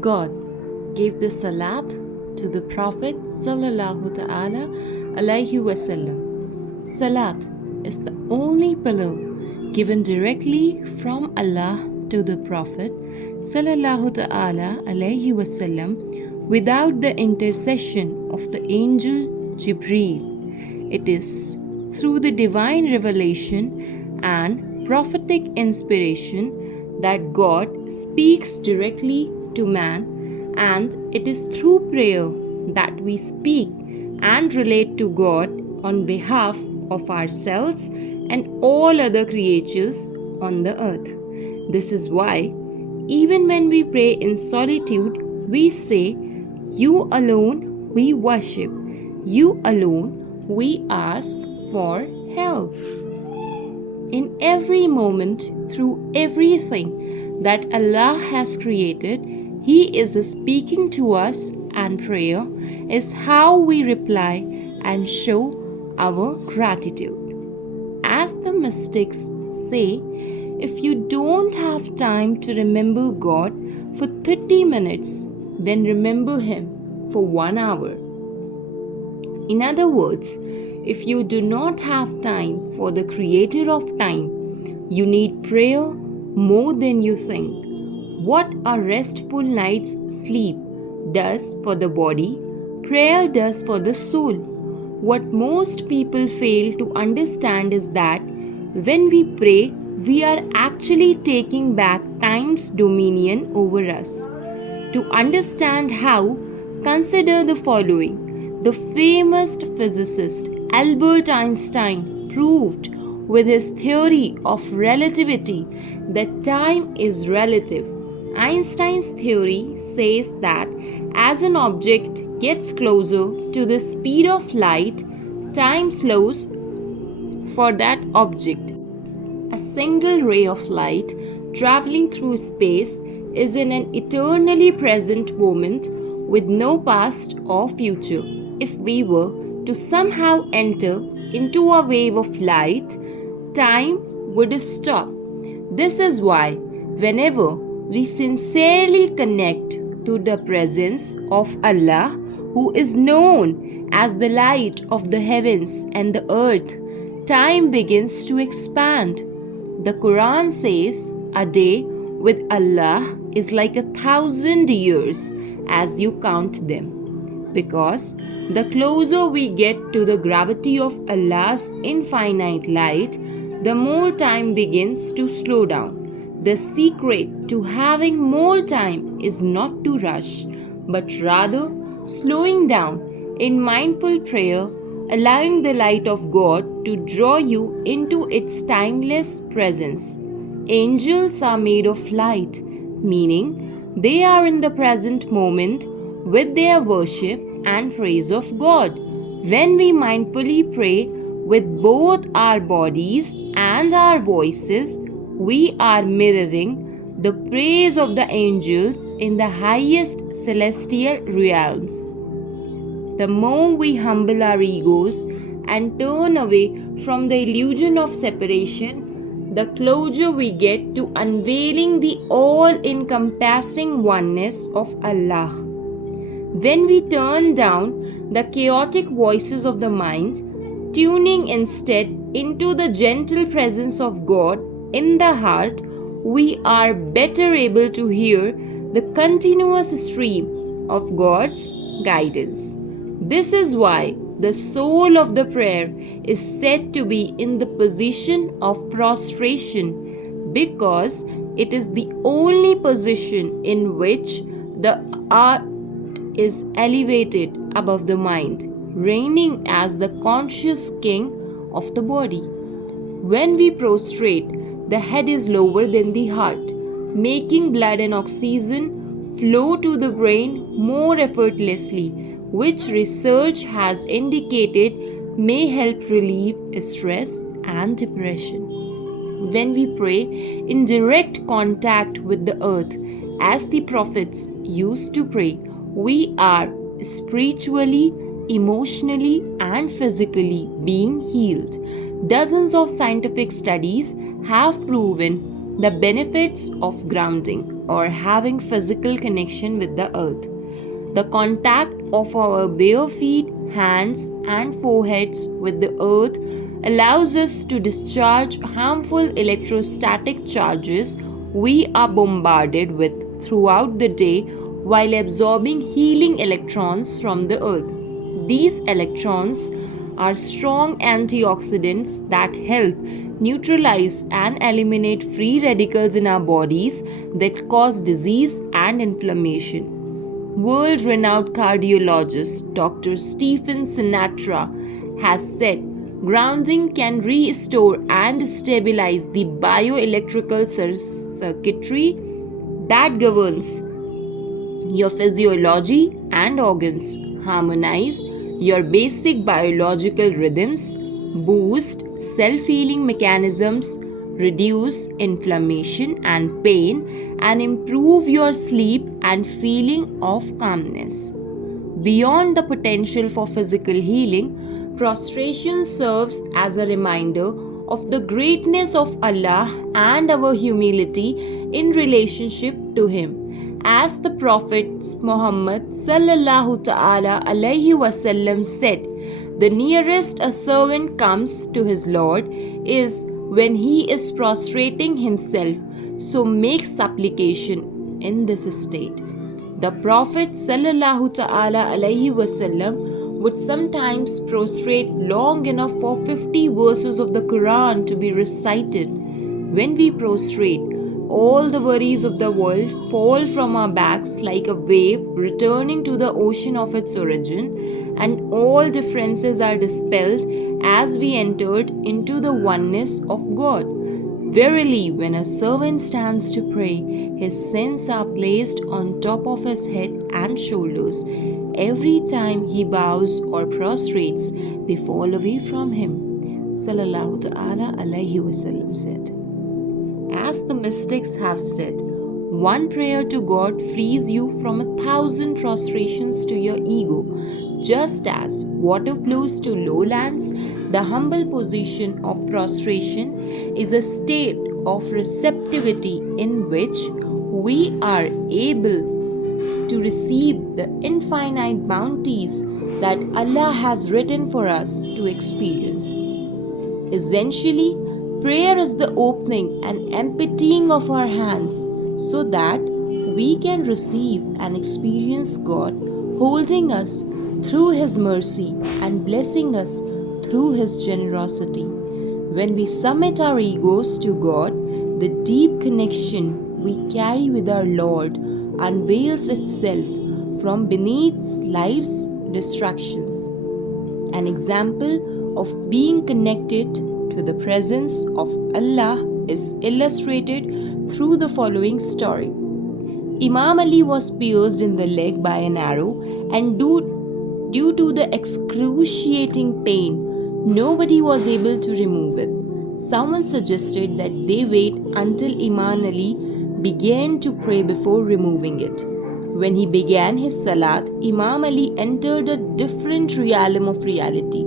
God gave the Salat to the Prophet S.A.W. Salat is the only pillar given directly from Allah to the Prophet S.A.W. without the intercession of the angel Jibreel. It is through the divine revelation and prophetic inspiration that God speaks directly to man, and it is through prayer that we speak and relate to God on behalf of ourselves and all other creatures on the earth. This is why, even when we pray in solitude, we say, "You alone we worship, you alone we ask for help." In every moment, through everything that Allah has created, He is speaking to us, and prayer is how we reply and show our gratitude. As the mystics say, if you don't have time to remember God for 30 minutes, then remember Him for 1 hour. In other words, if you do not have time for the Creator of time, you need prayer more than you think. What a restful night's sleep does for the body, prayer does for the soul. What most people fail to understand is that when we pray, we are actually taking back time's dominion over us. To understand how, consider the following. The famous physicist Albert Einstein proved with his theory of relativity that time is relative. Einstein's theory says that as an object gets closer to the speed of light, time slows for that object. A single ray of light traveling through space is in an eternally present moment with no past or future. If we were to somehow enter into a wave of light, time would stop. This is why, whenever we sincerely connect to the presence of Allah, who is known as the light of the heavens and the earth, time begins to expand. The Quran says, "A day with Allah is like 1,000 years as you count them." Because the closer we get to the gravity of Allah's infinite light, the more time begins to slow down. The secret to having more time is not to rush, but rather slowing down in mindful prayer, allowing the light of God to draw you into its timeless presence. Angels are made of light, meaning they are in the present moment with their worship and praise of God. When we mindfully pray with both our bodies and our voices, we are mirroring the praise of the angels in the highest celestial realms. The more we humble our egos and turn away from the illusion of separation, the closer we get to unveiling the all-encompassing oneness of Allah. When we turn down the chaotic voices of the mind, tuning instead into the gentle presence of God in the heart, we are better able to hear the continuous stream of God's guidance. This is why the soul of the prayer is said to be in the position of prostration, because it is the only position in which the heart is elevated above the mind, reigning as the conscious king of the body. When we prostrate, the head is lower than the heart, making blood and oxygen flow to the brain more effortlessly, which research has indicated may help relieve stress and depression. When we pray in direct contact with the earth, as the prophets used to pray, we are spiritually, emotionally, and physically being healed. Dozens of scientific studies have proven the benefits of grounding. or having physical connection with the earth. The contact of our bare feet, hands, and foreheads with the earth allows us to discharge harmful electrostatic charges we are bombarded with throughout the day while absorbing healing electrons from the earth. These electrons are strong antioxidants that help neutralize and eliminate free radicals in our bodies that cause disease and inflammation. World renowned cardiologist Dr. Stephen Sinatra has said grounding can restore and stabilize the bioelectrical circuitry that governs your physiology and organs, harmonize your basic biological rhythms, boost self-healing mechanisms, reduce inflammation and pain, and improve your sleep and feeling of calmness. Beyond the potential for physical healing, prostration serves as a reminder of the greatness of Allah and our humility in relationship to Him. As the Prophet Muhammad sallallahu ta'ala alayhi wasallam said, the nearest a servant comes to his Lord is when he is prostrating himself, so make supplication in this state. The Prophet sallallahu ta'ala alayhi wasallam would sometimes prostrate long enough for 50 verses of the Quran to be recited. When we prostrate, all the worries of the world fall from our backs like a wave returning to the ocean of its origin, and all differences are dispelled as we entered into the oneness of God. Verily, when a servant stands to pray, his sins are placed on top of his head and shoulders. Every time he bows or prostrates, they fall away from him. Sallallahu ta'ala alayhi wasallam said. As the mystics have said, one prayer to God frees you from 1,000 prostrations to your ego. Just as water flows to lowlands, the humble position of prostration is a state of receptivity in which we are able to receive the infinite bounties that Allah has written for us to experience. Essentially, prayer is the opening and emptying of our hands so that we can receive and experience God holding us through His mercy and blessing us through His generosity. When we submit our egos to God, the deep connection we carry with our Lord unveils itself from beneath life's distractions. An example of being connected to the presence of Allah is illustrated through the following story. Imam Ali was pierced in the leg by an arrow, and due to the excruciating pain, nobody was able to remove it. Someone suggested that they wait until Imam Ali began to pray before removing it. When he began his Salat, Imam Ali entered a different realm of reality,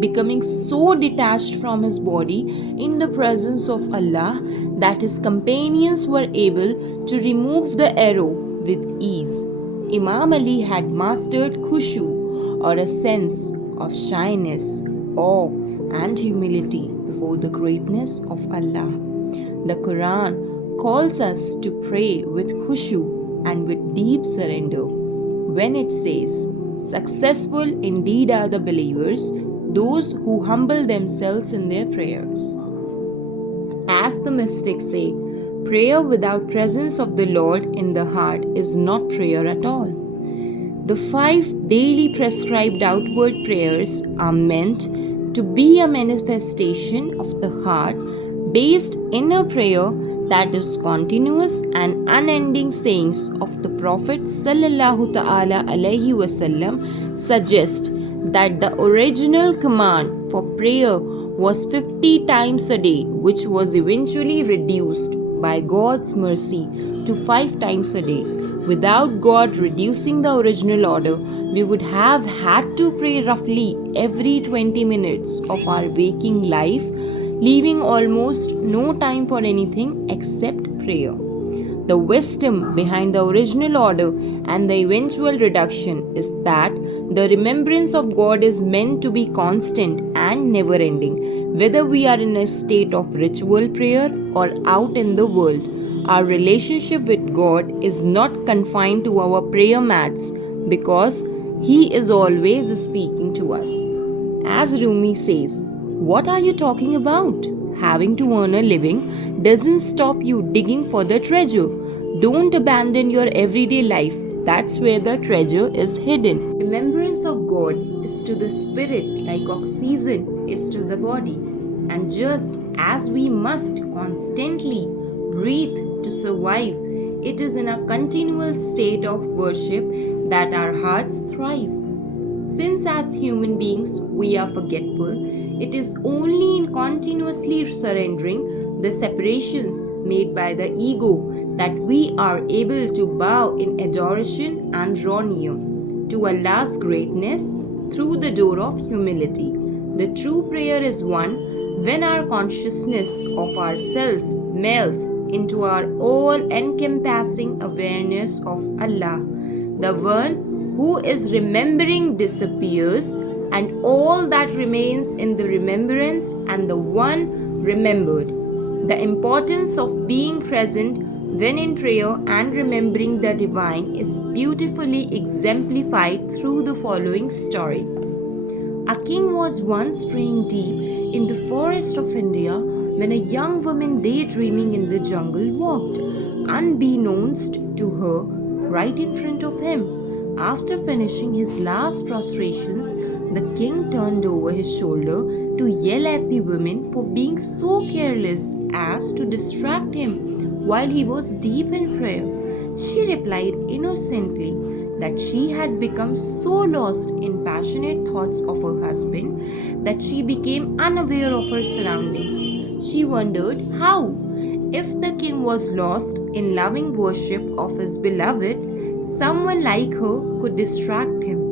becoming so detached from his body in the presence of Allah that his companions were able to remove the arrow with ease. Imam Ali had mastered khushu, or a sense of shyness, awe, and humility before the greatness of Allah. The Quran calls us to pray with khushu and with deep surrender when it says, "Successful indeed are the believers, those who humble themselves in their prayers." As the mystics say, prayer without presence of the Lord in the heart is not prayer at all. The 5 daily prescribed outward prayers are meant to be a manifestation of the heart-based inner prayer that is continuous and unending sayings of the Prophet sallallahu ta'ala alayhi wasallam suggest that the original command for prayer was 50 times a day, which was eventually reduced by God's mercy to 5 times a day. Without God reducing the original order, we would have had to pray roughly every 20 minutes of our waking life, leaving almost no time for anything except prayer. The wisdom behind the original order and the eventual reduction is that the remembrance of God is meant to be constant and never ending. Whether we are in a state of ritual prayer or out in the world, our relationship with God is not confined to our prayer mats because He is always speaking to us. As Rumi says, what are you talking about? Having to earn a living doesn't stop you digging for the treasure. Don't abandon your everyday life. That's where the treasure is hidden. Remembrance of God is to the spirit like oxygen is to the body. And just as we must constantly breathe to survive, it is in a continual state of worship that our hearts thrive. Since as human beings we are forgetful, it is only in continuously surrendering the separations made by the ego that we are able to bow in adoration and draw near to Allah's greatness through the door of humility. The true prayer is one when our consciousness of ourselves melts into our all-encompassing awareness of Allah, the one who is remembering disappears, and all that remains in the remembrance and the one remembered. The importance of being present when in prayer and remembering the divine is beautifully exemplified through the following story. A king was once praying deep in the forest of India when a young woman daydreaming in the jungle walked, unbeknownst to her, right in front of him. After finishing his last prostrations, the king turned over his shoulder to yell at the woman for being so careless as to distract him while he was deep in prayer. She replied innocently that she had become so lost in passionate thoughts of her husband that she became unaware of her surroundings. She wondered how, if the king was lost in loving worship of his beloved, someone like her could distract him.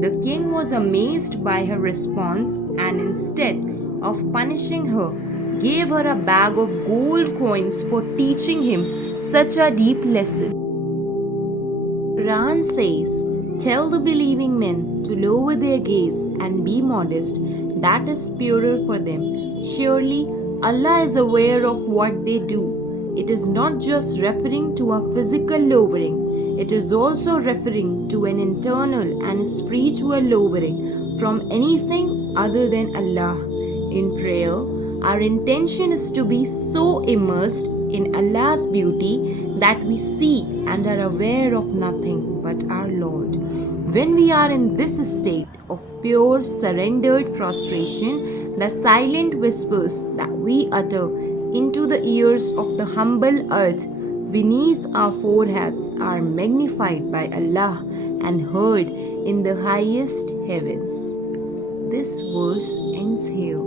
The king was amazed by her response and instead of punishing her, gave her a bag of gold coins for teaching him such a deep lesson. Quran says, tell the believing men to lower their gaze and be modest, that is purer for them. Surely Allah is aware of what they do. It is not just referring to a physical lowering, it is also referring to an internal and spiritual lowering from anything other than Allah. In prayer, our intention is to be so immersed in Allah's beauty that we see and are aware of nothing but our Lord. When we are in this state of pure surrendered prostration, the silent whispers that we utter into the ears of the humble earth beneath our foreheads are magnified by Allah and heard in the highest heavens. This verse ends here.